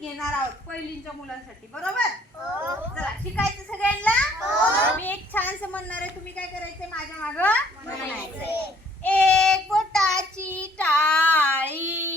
घेणार आहोत पहिलीच्या मुलांसाठी, बरोबर? चला शिकायचं सगळ्यांना. मी एक छानसं म्हणणार आहे, तुम्ही काय करायचंय माझ्या मागं म्हणायचंय. एक बोटाची टाळी